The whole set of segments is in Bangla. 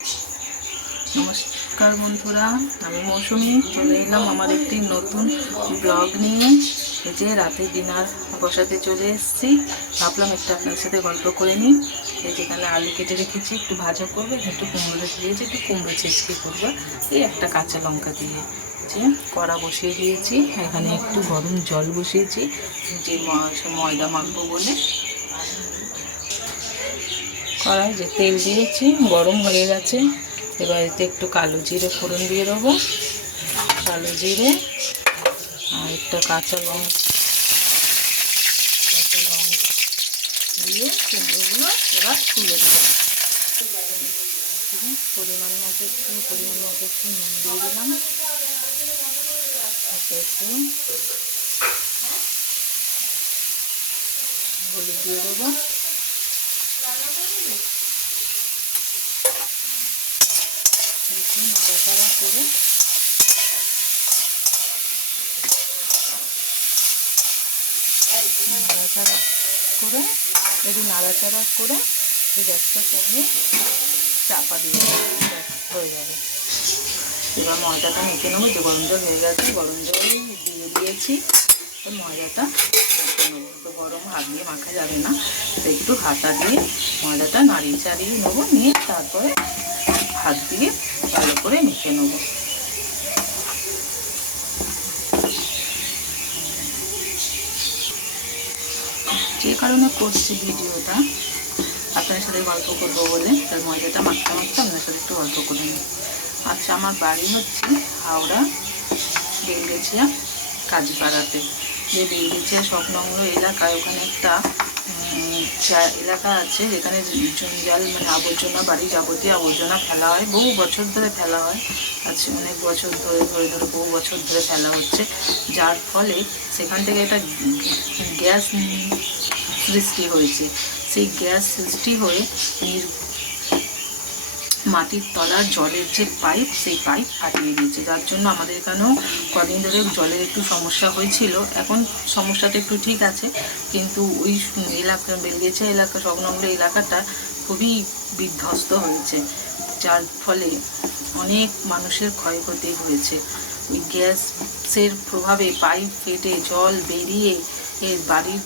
নমস্কার বন্ধুরা, আমি মৌসুমি চলে এলাম আমার একটি নতুন ব্লগ নিয়ে। এই যে রাতে ডিনার বসাতে চলে এসেছি, ভাবলাম একটু আপনার সাথে গল্প করে নিই। এই যেখানে আলু কেটে রেখেছি, একটু ভাজা করবো, একটু কুমড়ো দিয়েছি, একটু কুমড়ো ছেঁচকি করবো, এই একটা কাঁচা লঙ্কা দিয়ে। যে কড়া বসিয়ে দিয়েছি, এখানে একটু গরম জল বসিয়েছি যে ময়দা মাখবো বলে। কড়াই যে তেল দিয়েছি, গরম হয়ে গেছে। এবার এতে একটু কালো জিরে ফোড়ন দিয়ে দেবো, কালো জিরে আর একটা কাঁচা লঙ্কা দিয়ে কুমড়োগুলো এবার তুলে দেবো। পরিমাণ মতো একটু নুন দিয়ে দিলাম, একটু হলুদ দিয়ে দেবো, একটু নাড়াচাড়া করে নাড়াচাড়া করে এই গ্যাসটা কমিয়ে চাপা দিয়ে হয়ে যাবে। এবার ময়দাটা মেখে নেবো, যে গরম জল হয়ে গেছে, গরম জল দিয়ে দিয়েছি, ময়দাটা মেখে নেবো। তো গরম হাত দিয়ে মাখা যাবে না, একটু হাতা দিয়ে ময়দাটা নাড়িয়ে চাড়িয়ে নেবো, নিয়ে তারপরে হাত দিয়ে ভালো করে মেখে নেবো। যে কারণে করছি ভিডিওটা, আপনার সাথে গল্প করবো বলে, তার ময়দাটা মাখতে মাখতে আপনার সাথে একটু গল্প করে নিই। আচ্ছা, আমার বাড়ি হচ্ছে হাওড়া বেলগেছিয়া কাজীপাড়াতে। যে বেলগেছিয়া স্বপ্নমূল এলাকায়, ওখানে একটা এলাকা আছে যেখানে জঞ্জাল মানে আবর্জনা, বাড়ি যাবতীয় আবর্জনা ফেলা হয়, বহু বছর ধরে ফেলা হয়। আচ্ছা, অনেক বছর ধরে বহু বছর ধরে ফেলা হচ্ছে, যার ফলে সেখান থেকে একটা গ্যাস সৃষ্টি হয়েছে। সেই গ্যাস সৃষ্টি হয়ে মাটির তলার জলের যে পাইপ, সেই পাইপ ফাটিয়ে দিয়েছে, যার জন্য আমাদের এখানেও কদিন ধরে জলের একটু সমস্যা হয়েছিল। এখন সমস্যাটা একটু ঠিক আছে, কিন্তু ওই এলাকা বেলগেছিয়া এলাকা, সংলগ্ন এলাকাটা খুবই বিধ্বস্ত হয়েছে, যার ফলে অনেক মানুষের ক্ষয়ক্ষতি হয়েছে। ওই গ্যাসের প্রভাবে পাইপ ফেটে জল বেরিয়ে বাড়ির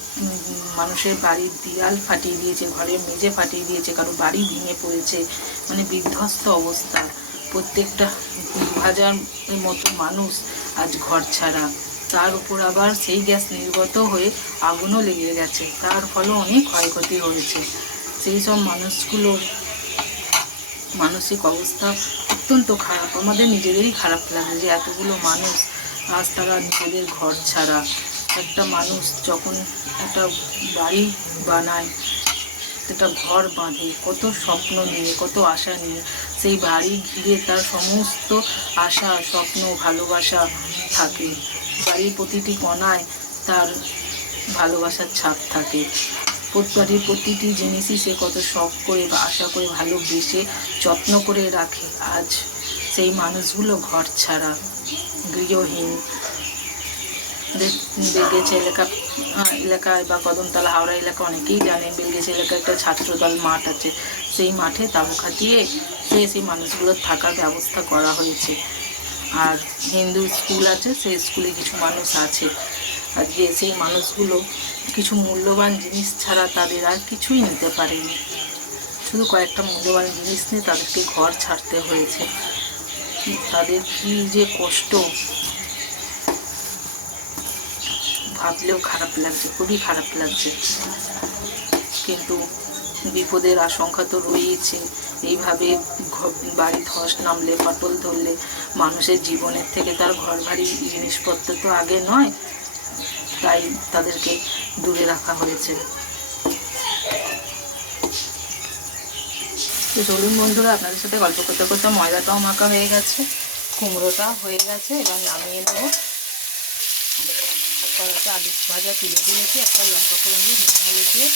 মানুষের বাড়ির দেয়াল ফাটিয়ে দিয়েছে, ঘরের মেঝে ফাটিয়ে দিয়েছে, কারো বাড়ি ভেঙে পড়েছে, মানে বিধ্বস্ত অবস্থা। প্রত্যেকটা 2000-এর মতো মানুষ আজ ঘর ছাড়া। তার উপর আবার সেই গ্যাস নির্গত হয়ে আগুনও লেগে গেছে, তার ফলে অনেক ক্ষয়ক্ষতি হয়েছে। সেই সব মানুষগুলোর মানসিক অবস্থা অত্যন্ত খারাপ। আমাদের নিজেদেরই খারাপ লাগে যে এতগুলো মানুষ আজ তারা নিজেদের ঘর ছাড়া। একটা মানুষ যখন একটা বাড়ি বানায়, একটা ঘর বাঁধে, কত স্বপ্ন নিয়ে, কত আশা নিয়ে, সেই বাড়ি ঘিরে তার সমস্ত আশা, স্বপ্ন, ভালোবাসা থাকে। বাড়ির প্রতিটি কোণায় তার ভালোবাসার ছাপ থাকে। বাড়ির প্রতিটি জিনিসই সে কত শখ করে বা আশা করে ভালোবেসে যত্ন করে রাখে। আজ সেই মানুষগুলো ঘর ছাড়া, গৃহহীন। বেলগেছিয়া এলাকায় বা কদমতলা হাওড়া এলাকা অনেকেই জানেন, বেলগেছিয়া এলাকায় একটা ছাত্রদল মাঠ আছে, সেই মাঠে তাঁবু খাটিয়ে সেই মানুষগুলোর থাকার ব্যবস্থা করা হয়েছে। আর হিন্দু স্কুল আছে, সেই স্কুলে কিছু মানুষ আছে। আজকে সেই মানুষগুলো কিছু মূল্যবান জিনিস ছাড়া তাদের আর কিছুই নিতে পারেনি। শুধু কয়েকটা মূল্যবান জিনিস নিয়ে তাদেরকে ঘর ছাড়তে হয়েছে। তাদের কী যে কষ্ট, ভাবলেও খারাপ লাগছে, খুবই খারাপ লাগছে। কিন্তু বিপদের আশঙ্কা তো রয়েছে। এইভাবে বাড়ি ধস নামলে, ফাটল ধরলে মানুষের জীবনের থেকে তার ঘর বাড়ি জিনিসপত্র তো আগে নয়, তাই তাদেরকে দূরে রাখা হয়েছে। তো চলুন বন্ধুরা, আপনাদের সাথে গল্প করতে করতে ময়দাটাও মাখা হয়ে গেছে, কুমড়োটা হয়ে গেছে, এবার নামিয়ে নেবো। কড়াইতে আলু ভাজা তুলে দিয়েছি, একটা লঙ্কা ফোড়ন দিয়ে নুন হলুদ দিয়ে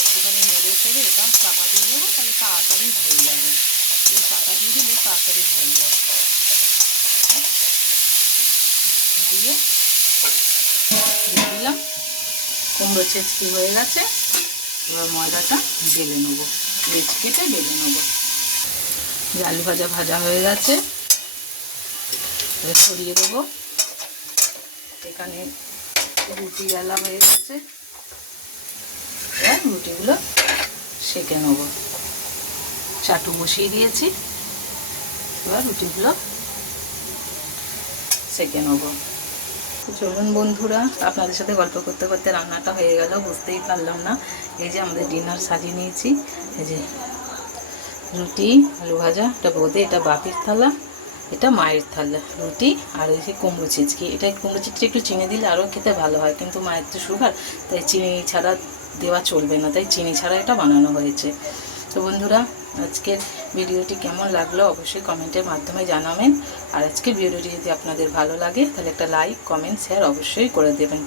একটুখানি নেড়ে চেড়ে এটা চাপা দিয়ে দেবো, তাহলে তাড়াতাড়ি হয়ে যাবে। এই চাপা দিয়ে দিলে তাড়াতাড়ি হয়ে যাবে। দিয়ে দিলাম, কুমড়ো ছেঁচকি হয়ে গেছে। এবার ময়দাটা বেলে নেবো, লেচি কেটে বেলে নেবো। যে আলু ভাজা ভাজা হয়ে গেছে, ছড়িয়ে দেবো। এখানে রুটি বেলা হয়ে গেছে, এবার রুটিগুলো সেঁকে নেব। চাটু বসিয়ে দিয়েছি, এবার রুটিগুলো সেঁকে নেব। চলুন বন্ধুরা, আপনাদের সাথে গল্প করতে করতে রান্নাটা হয়ে গেল, বুঝতেই পারলাম না। এই যে আমাদের ডিনার সাজিয়ে নিয়েছি, এই যে রুটি আলু ভাজা, এটা বোঁদে, এটা বাপির থালা, এটা মায়ের থালা রুটি, আর এই যে কুমড়ো চিচকি। এটা কুমড়ো চিচকি একটু চিনি দিলে আরও খেতে ভালো হয়, কিন্তু মায়ের তো সুগার, তাই চিনি ছাড়া দেওয়া চলবে না, তাই চিনি ছাড়া এটা বানানো হয়েছে। তো বন্ধুরা, আজকের ভিডিওটি কেমন লাগলো অবশ্যই কমেন্টের মাধ্যমে জানাবেন। আর আজকের ভিডিওটি যদি আপনাদের ভালো লাগে তাহলে একটা লাইক, কমেন্ট, শেয়ার অবশ্যই করে দেবেন।